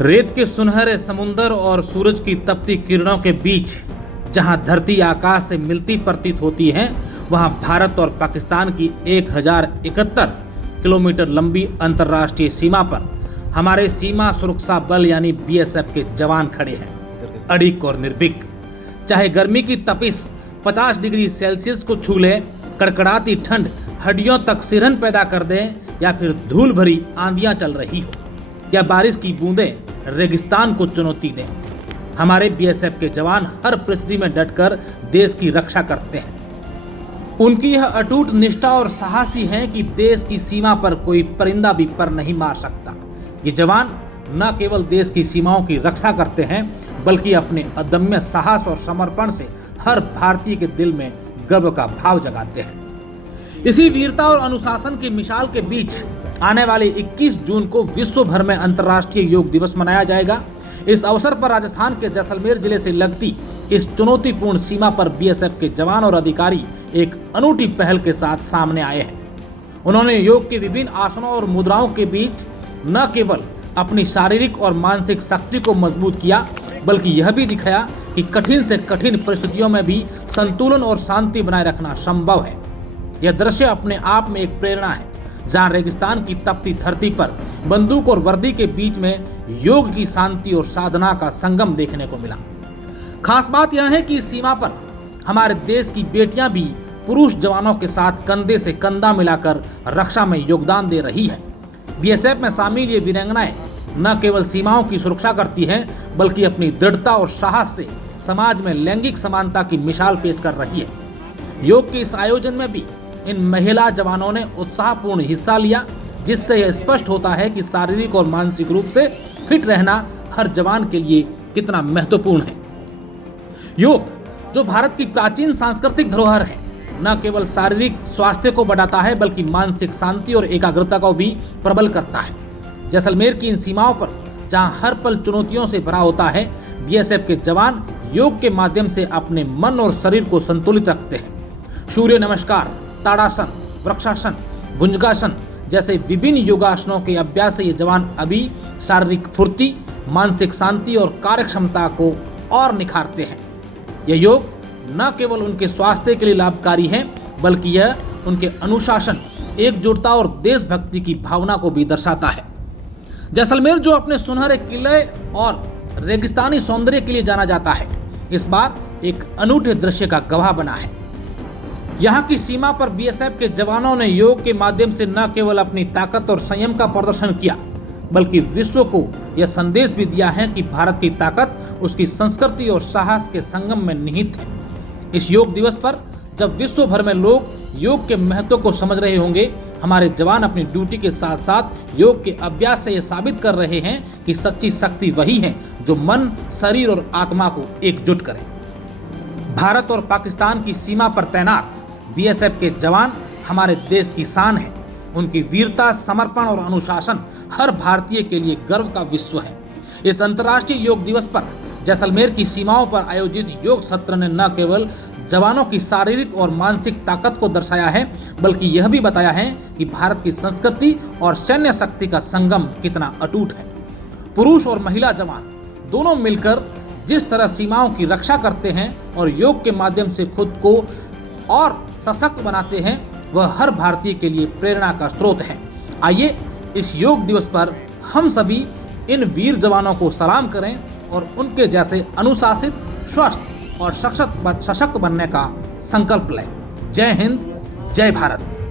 रेत के सुनहरे समुंदर और सूरज की तपती किरणों के बीच जहां धरती आकाश से मिलती प्रतीत होती है, वहां भारत और पाकिस्तान की 1071 किलोमीटर लंबी अंतर्राष्ट्रीय सीमा पर हमारे सीमा सुरक्षा बल यानी बीएसएफ के जवान खड़े हैं, अड़िग और निर्भीक। चाहे गर्मी की तपिश 50 डिग्री सेल्सियस को छू ले, कड़कड़ाती ठंड हड्डियों तक सिरहन पैदा कर दे, या फिर धूल भरी आंधियां चल रही हो, या बारिश की बूंदें रेगिस्तान को चुनौती दें, हमारे बीएसएफ के जवान हर परिस्थिति में डटकर देश की रक्षा करते हैं। उनकी यह अटूट निष्ठा और साहस ही है कि देश की सीमा पर कोई परिंदा भी पर नहीं मार सकता। ये जवान न केवल देश की सीमाओं की रक्षा करते हैं, बल्कि अपने अदम्य साहस और समर्पण से हर भारतीय के दिल में गर्व का भाव जगाते हैं। इसी वीरता और अनुशासन की मिसाल के बीच आने वाले 21 जून को विश्व भर में अंतर्राष्ट्रीय योग दिवस मनाया जाएगा। इस अवसर पर राजस्थान के जैसलमेर जिले से लगती इस चुनौतीपूर्ण सीमा पर बीएसएफ के जवान और अधिकारी एक अनूठी पहल के साथ सामने आए हैं। उन्होंने योग के विभिन्न आसनों और मुद्राओं के बीच न केवल अपनी शारीरिक और मानसिक शक्ति को मजबूत किया, बल्कि यह भी दिखाया कि कठिन से कठिन परिस्थितियों में भी संतुलन और शांति बनाए रखना संभव है। यह दृश्य अपने आप में एक प्रेरणा है, जहां रेगिस्तान की तपती धरती पर बंदूक और वर्दी के बीच में योग की शांति और साधना का संगम देखने को मिला। खास बात यह है कि इस सीमा पर हमारे देश की बेटियां भी पुरुष जवानों के साथ कंधे से कंधा मिलाकर रक्षा में योगदान दे रही है। बीएसएफ में शामिल ये वीरांगनाएं न केवल सीमाओं की सुरक्षा करती हैं, बल्कि अपनी दृढ़ता और साहस से समाज में लैंगिक समानता की मिसाल पेश कर रही है। योग के इस आयोजन में भी इन महिला जवानों ने उत्साहपूर्ण हिस्सा लिया, जिससे यह स्पष्ट होता है कि शारीरिक और मानसिक रूप से फिट रहना हर जवान के लिए कितना महत्वपूर्ण है। योग, जो भारत की प्राचीन सांस्कृतिक धरोहर है, न केवल शारीरिक स्वास्थ्य को बढ़ाता है, बल्कि मानसिक शांति और एकाग्रता को भी प्रबल करता है। जैसलमेर की इन सीमाओं पर जहां हर पल चुनौतियों से भरा होता है, बीएसएफ के जवान योग के माध्यम से अपने मन और शरीर को संतुलित रखते हैं। सूर्य नमस्कार, ताड़ासन, वृक्षासन, भुजंगासन जैसे विभिन्न योगासनों के अभ्यास से ये जवान अभी शारीरिक फुर्ती, मानसिक शांति और कार्यक्षमता को और निखारते हैं। यह योग न केवल उनके स्वास्थ्य के लिए लाभकारी है, बल्कि यह उनके अनुशासन, एकजुटता और देशभक्ति की भावना को भी दर्शाता है। जैसलमेर, जो अपने सुनहरे किले और रेगिस्तानी सौंदर्य के लिए जाना जाता है, इस बार एक अनूठे दृश्य का गवाह बना है। यहाँ की सीमा पर बीएसएफ के जवानों ने योग के माध्यम से न केवल अपनी ताकत और संयम का प्रदर्शन किया, बल्कि विश्व को यह संदेश भी दिया है कि भारत की ताकत उसकी संस्कृति और साहस के संगम में निहित है। इस योग दिवस पर जब विश्व भर में लोग योग के महत्व को समझ रहे होंगे, हमारे जवान अपनी ड्यूटी के साथ साथ योग के अभ्यास से यह साबित कर रहे हैं कि सच्ची शक्ति वही है जो मन, शरीर और आत्मा को एकजुट करे। भारत और पाकिस्तान की सीमा पर तैनात बीएसएफ के जवान हमारे देश की शान है। उनकी वीरता, समर्पण और अनुशासन हर भारतीय के लिए गर्व का विषय है। इस अंतर्राष्ट्रीय योग दिवस पर जैसलमेर की सीमाओं पर आयोजित योग सत्र ने न केवल जवानों की शारीरिक और मानसिक ताकत को दर्शाया है, बल्कि यह भी बताया है कि भारत की संस्कृति और सैन्य शक्ति का संगम कितना अटूट है। पुरुष और महिला जवान दोनों मिलकर जिस तरह सीमाओं की रक्षा करते हैं और योग के माध्यम से खुद को और सशक्त बनाते हैं, वह हर भारतीय के लिए प्रेरणा का स्रोत है। आइए इस योग दिवस पर हम सभी इन वीर जवानों को सलाम करें और उनके जैसे अनुशासित, स्वस्थ और सशक्त बनने का संकल्प लें। जय हिंद, जय भारत।